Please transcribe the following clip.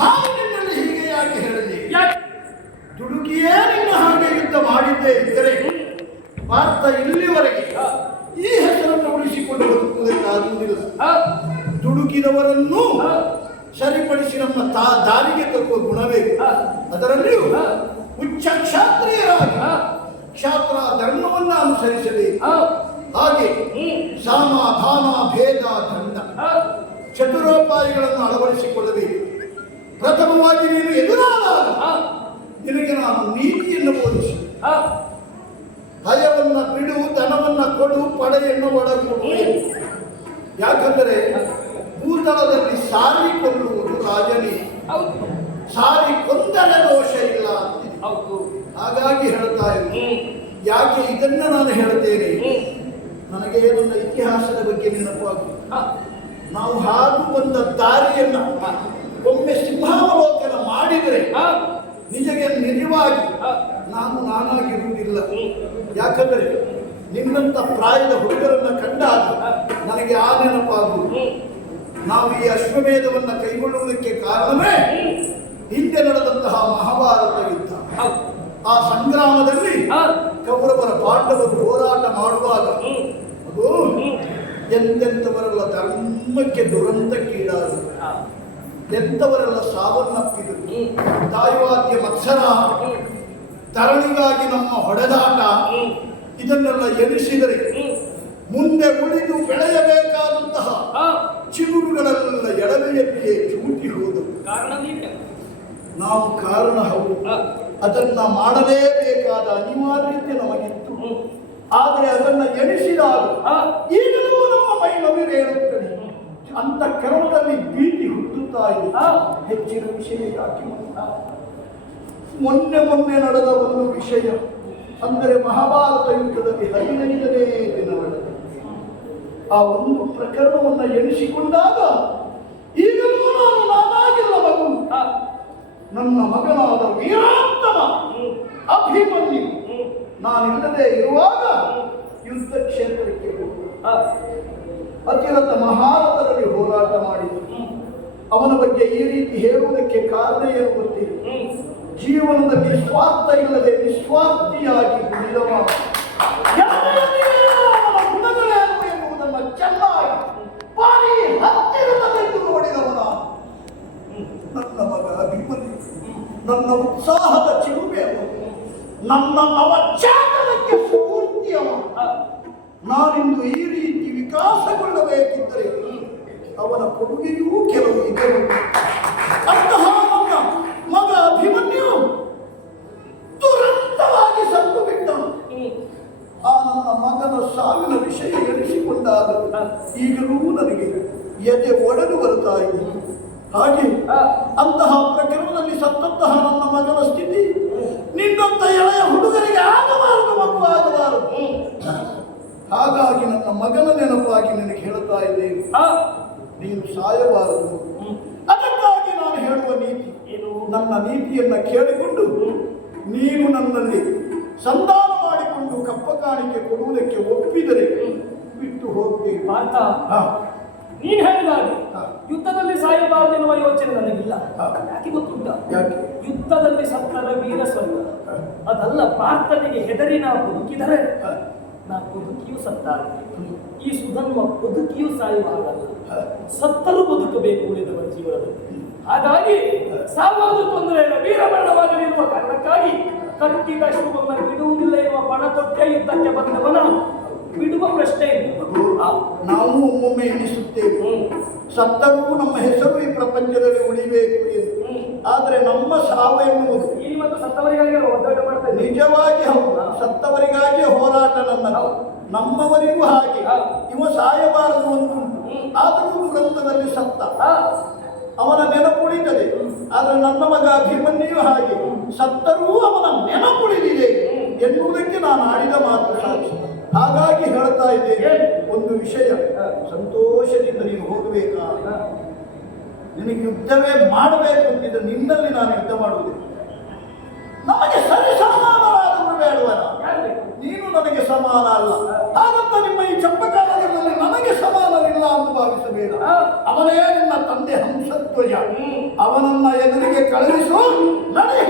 ನಾನು ನಿನ್ನಲ್ಲಿ ಹೀಗೆ ಯಾಕೆ ಹೇಳಿದೆ? ಯಾಕೆ? ದುಡುಕಿಯೇ ನಿನ್ನ ಹಾಗೆ ಯುದ್ಧ ಮಾಡಿದ್ದೇ ಇದ್ದರೆ ಭಾರತ ಇಲ್ಲಿವರೆಗೆ ಈ ಹೆಸರನ್ನು ಉಳಿಸಿಕೊಂಡು ಬದುಕುವುದಕ್ಕಾಗುವುದಿಲ್ಲ. ದುಡುಕಿದವರನ್ನು ಸರಿಪಡಿಸಿ ನಮ್ಮ ತಾ ದಾರಿಗೆ ತಕ್ಕುವ ಗುಣಬೇಕು ಅದರಲ್ಲಿಯೂ ಉಚ್ಚ ಕ್ಷಾತ್ರಿಯರಾಗಿ ಕ್ಷಾತ್ರ ಧರ್ಮವನ್ನು ಅನುಸರಿಸಬೇಕು. ಹಾಗೆ ಸಾಮ ಭಾಮ ಭೇದ ದಂಡ ಚತುರೋಪಾಯಗಳನ್ನು ಅಳವಡಿಸಿಕೊಳ್ಳಬೇಕು. ಪ್ರಥಮವಾಗಿ ನೀನು ಎದುರಾದಾಗ ಆ, ನಿನಗೆ ನಾನು ನೀತಿಯನ್ನು ಬೋಧಿಸಿ. ಭಯವನ್ನ ಬಿಡು ಧನವನ್ನ ಕೊಡು ಪಡೆಯನ್ನು ಒಳಗೊಡು. ಯಾಕಂದರೆ ಭೂತಳದಲ್ಲಿ ಸಾರಿ ಕೊಲ್ಲುವುದು ರಾಜನಿ. ಸಾರಿ ಕೊಂದರೆ ದೋಷ ಇಲ್ಲ ಹಾಗಾಗಿ ಹೇಳ್ತಾ ಇದ್ದೀನಿ ಯಾಕೆ ಇದನ್ನ ನಾನು ಹೇಳ್ತೇನೆ? ನನಗೆ ನನ್ನ ಇತಿಹಾಸದ ಬಗ್ಗೆ ನೆನಪಾಗುವುದು ಆ, ನಾವು ಹಾದು ಬಂದ ದಾರಿಯನ್ನ ಒಮ್ಮೆ ಸಿಂಹಾವಲೋಕನ ಮಾಡಿದರೆ ನಿಜಗೆ ನಿಜವಾಗಿ ನಾನು ನಾನಾಗಿರುವುದಿಲ್ಲ. ಯಾಕಂದರೆ ನಿನ್ನಂಥ ಪ್ರಾಯದ ಹುಡುಗರನ್ನ ಕಂಡಾಗ ನನಗೆ ಆ ನೆನಪಾಗುವುದು ನಾವು ಈ ಅಶ್ವಮೇಧವನ್ನ ಕೈಗೊಳ್ಳುವುದಕ್ಕೆ ಕಾರಣವೇ ಹಿಂದೆ ನಡೆದಂತಹ ಮಹಾಭಾರತ ಯುದ್ಧ ಆ ಸಂಗ್ರಾಮದಲ್ಲಿ ಕೌರವರ ಪಾಂಡವರು ಹೋರಾಟ ಮಾಡುವಾಗ ಅದು ಎಂತೆಂಥವರೆಲ್ಲ ಧರ್ಮಕ್ಕೆ ದುರಂತಕ್ಕೀಡಾದರು ಆ, ಎಂಥವರೆಲ್ಲ ಸಾವನ್ನಪ್ಪಿದರು. ತಾಯುವಾದ್ಯ ಮತ್ಸರ ತರಳಿಗಾಗಿ ತರಣಿಗಾಗಿ ನಮ್ಮ ಹೊಡೆದಾಟ ಇದನ್ನೆಲ್ಲ ಎಣಿಸಿದರೆ ಮುಂದೆ ಉಳಿದು ಬೆಳೆಯಬೇಕಾದಂತಹ ಚಿಗುರುಗಳೆಲ್ಲ ಎಡವೆಯಲ್ಲಿಯೇ ಚೂಟಿ ಹೋದವು. ನೀನೆ ನಾವು ಕಾರಣ ಹೌದು. ಅದನ್ನ ಮಾಡಲೇಬೇಕಾದ ಅನಿವಾರ್ಯತೆ ನಮಗಿತ್ತು. ಆದರೆ ಅದನ್ನ ಎಣಿಸಿದಾಗ ಈಗಲೂ ನಮ್ಮ ಮೈ ನವಿರೇಳುತ್ತದೆ ಅಂತ ಕ್ರಮದಲ್ಲಿ ಭೀತಿ ಆ, ಹೆಚ್ಚಿನ ವಿಷಯ ಯಾಕೆ ಮೊನ್ನೆ ಮೊನ್ನೆ ನಡೆದ ಒಂದು ವಿಷಯ ಅಂದರೆ ಮಹಾಭಾರತ ಯುದ್ಧದಲ್ಲಿ ಹದಿನೈದನೇ ದಿನ ನಡೆದ ಆ ಒಂದು ಪ್ರಕರಣವನ್ನು ಎಣಿಸಿಕೊಂಡಾಗ ಈಗಲೂ ನಾನು ನಾನಾಗಿಲ್ಲ ಮಗು. ನನ್ನ ಮಗನಾದ ವೀರಾಂತನ ಅಭಿಮನ್ಯು ನಾನಿಲ್ಲದೆ ಇರುವಾಗ ಯುದ್ಧ ಕ್ಷೇತ್ರಕ್ಕೆ ಅತಿರಥ ಮಹಾರಥರಲ್ಲಿ ಹೋರಾಟ ಮಾಡಿದ ಹ್ಮ್, ಅವನ ಬಗ್ಗೆ ಈ ರೀತಿ ಹೇಳುವುದಕ್ಕೆ ಕಾರಣ ಏನು ಗೊತ್ತಿಲ್ಲ ಜೀವನದಲ್ಲಿ ಸ್ವಾರ್ಥ ಇಲ್ಲದೆ ನಿಸ್ವಾರ್ಥಿಯಾಗಿ ಚೆನ್ನಾಗಿ ಬಾರಿ ನನ್ನ ಮಗ ನನ್ನ ಉತ್ಸಾಹದ ಚಿಲುಮೆ ನನ್ನ ನವಚಾತನಕ್ಕೆ ಸ್ಫೂರ್ತಿಯವ. ನಾನಿಂದು ಈ ರೀತಿ ವಿಕಾಸಗೊಳ್ಳಬೇಕಿದ್ದರೆ ಅವನ ಕೊಡುಗೆಯೂ ಕೆಲವು ಇದೆ. ಅಂತಹ ನನ್ನ ಮಗ ಅಭಿಮನ್ಯು ದುರಂತವಾಗಿ ಸತ್ತು ಬಿಟ್ಟ ಆ ನನ್ನ ಮಗನ ಸಾವಿನ ವಿಷಯ ಎನಿಸಿಕೊಂಡಾಗ ಈಗಲೂ ನನಗೆ ಎದೆ ಒಡಲು ಬರುತ್ತಾ ಇದೆ. ಹಾಗೆ ಅಂತಹ ಪ್ರಕರಣದಲ್ಲಿ ಸತ್ತಂತಹ ನನ್ನ ಮಗನ ಸ್ಥಿತಿ ನಿನ್ನಂತ ಎಳೆಯ ಹುಡುಗರಿಗೆ ಆಗಬಾರದು ಮಗು ಆಗಬಾರದು. ಹಾಗಾಗಿ ನನ್ನ ಮಗನ ನೆನಪಾಗಿ ನಿನಗೆ ಹೇಳುತ್ತಾ ಇದ್ದೇನೆ. ನೀನು ಸಾಯಬಾರದು. ಅದಕ್ಕಾಗಿ ನಾನು ಹೇಳುವ ನೀತಿ ಏನು? ನನ್ನ ನೀತಿಯನ್ನು ಕೇಳಿಕೊಂಡು ನೀನು ನನ್ನಲ್ಲಿ ಸಂತಾನ ಮಾಡಿಕೊಂಡು ಕಪ್ಪ ಕಾಣಿಕೆ ಕೊಡುವುದಕ್ಕೆ ಒಪ್ಪಿದರೆ ಬಿಟ್ಟು ಹೋಗ್ತೇವೆ ಪಾರ್ಥ ನೀನು ಹೇಳಿದಾಗೆ. ಯುದ್ಧದಲ್ಲಿ ಸಾಯಬಾರದೆನ್ನುವ ಯೋಚನೆ ನನಗಿಲ್ಲ. ಯಾಕೆ ಗೊತ್ತುಂಟ? ಯುದ್ಧದಲ್ಲಿ ಸತ್ತದ ವೀರ ಸ್ವರ್ಗ ಹಾ, ಅದಲ್ಲ ಪ್ರಾರ್ಥನೆಗೆ ಹೆದರಿ ಹುಡುಕಿದರೆ ಬದುಕಿದರೆ ನಾ ಬದುಕಿಯೂ ಸತ್ತಾಗ ಈ ಸುಧನ್ಮ ಬದುಕಿಯೂ ಸಾಯುವಾಗ. ಸತ್ತರೂ ಬದುಕಬೇಕು ಉಳಿದವರ ಜೀವನದಲ್ಲಿ ಹಾಗಾಗಿ ಸಾವಾದರೂ ತೊಂದರೆ ಇಲ್ಲ ವೀರಮರಣವಾಗಲಿ ಎನ್ನುವ ಕಾರಣಕ್ಕಾಗಿ ಕಟ್ಟಿದ ಶುಭವನ್ನು ಬಿಡುವುದಿಲ್ಲ ಎಂಬ ಪಣ ತೊಟ್ಟೆ ಯುದ್ಧಕ್ಕೆ ಬಂದವನ ಬಿಡುವ ಪ್ರಶ್ನೆ ನಾವು ಒಮ್ಮೊಮ್ಮೆ ಎಣಿಸುತ್ತೇವೆ. ಸತ್ತರೂ ನಮ್ಮ ಹೆಸರು ಈ ಪ್ರಪಂಚದಲ್ಲಿ ಉಳಿಬೇಕು. ಆದರೆ ನಮ್ಮ ಸಾವು ಎನ್ನುವುದು ಸತ್ತವರಿಗಾಗಿ ಒದ್ದಾಟ ನಿಜವಾಗಿ ಹೌದು. ಸತ್ತವರಿಗಾಗಿ ಹೋರಾಟ ನನ್ನ ನಮ್ಮವರಿಗೂ ಹಾಗೆ. ಇವ ಸಾಯಬಾರದು ಅಂತ ಆದರೂ ದುರಂತದಲ್ಲಿ ಸತ್ತ. ಅವನ ನೆನಪುಳಿತದೆ ಆದರೆ ನನ್ನ ಮಗ ಅಭಿಮನ್ಯು ಹಾಗೆ. ಸತ್ತರೂ ಅವನ ನೆನಪುಳಿದಿದೆ ಎನ್ನುವುದಕ್ಕೆ ನಾನು ಆಡಿದ ಮಾತು ಸಾಕ್ಷಿ ಹಾಗಾಗಿ ಹೇಳ್ತಾ ಇದ್ದೇನೆ. ಒಂದು ವಿಷಯ. ಸಂತೋಷದಿಂದ ನೀವು ಹೋಗಬೇಕಾ? ನಿನಗೆ ಯುದ್ಧವೇ ಮಾಡಬೇಕು ಅಂತಿದ್ರೆ ನಿನ್ನಲ್ಲಿ ನಾನು ಯುದ್ಧ ಮಾಡುವುದಿಲ್ಲ. ನಮಗೆ ಸರಿ ಸಮಾನರಾದವರು ಬೇಡವನ ನೀನು ನನಗೆ ಸಮಾನ ಅಲ್ಲ. ಹಾಗಂತ ನಿಮ್ಮ ಈ ಚಂಪಕಾಲದಲ್ಲಿ ನನಗೆ ಸಮಾನವಿಲ್ಲ ಅಂತ ಭಾವಿಸಬೇಡ. ಅವನೇ ನಿನ್ನ ತಂದೆ ಹಂಸತ್ವಜ. ಅವನನ್ನ ಎದುರಿಗೆ ಕಳುಹಿಸು. ನಡೆಯ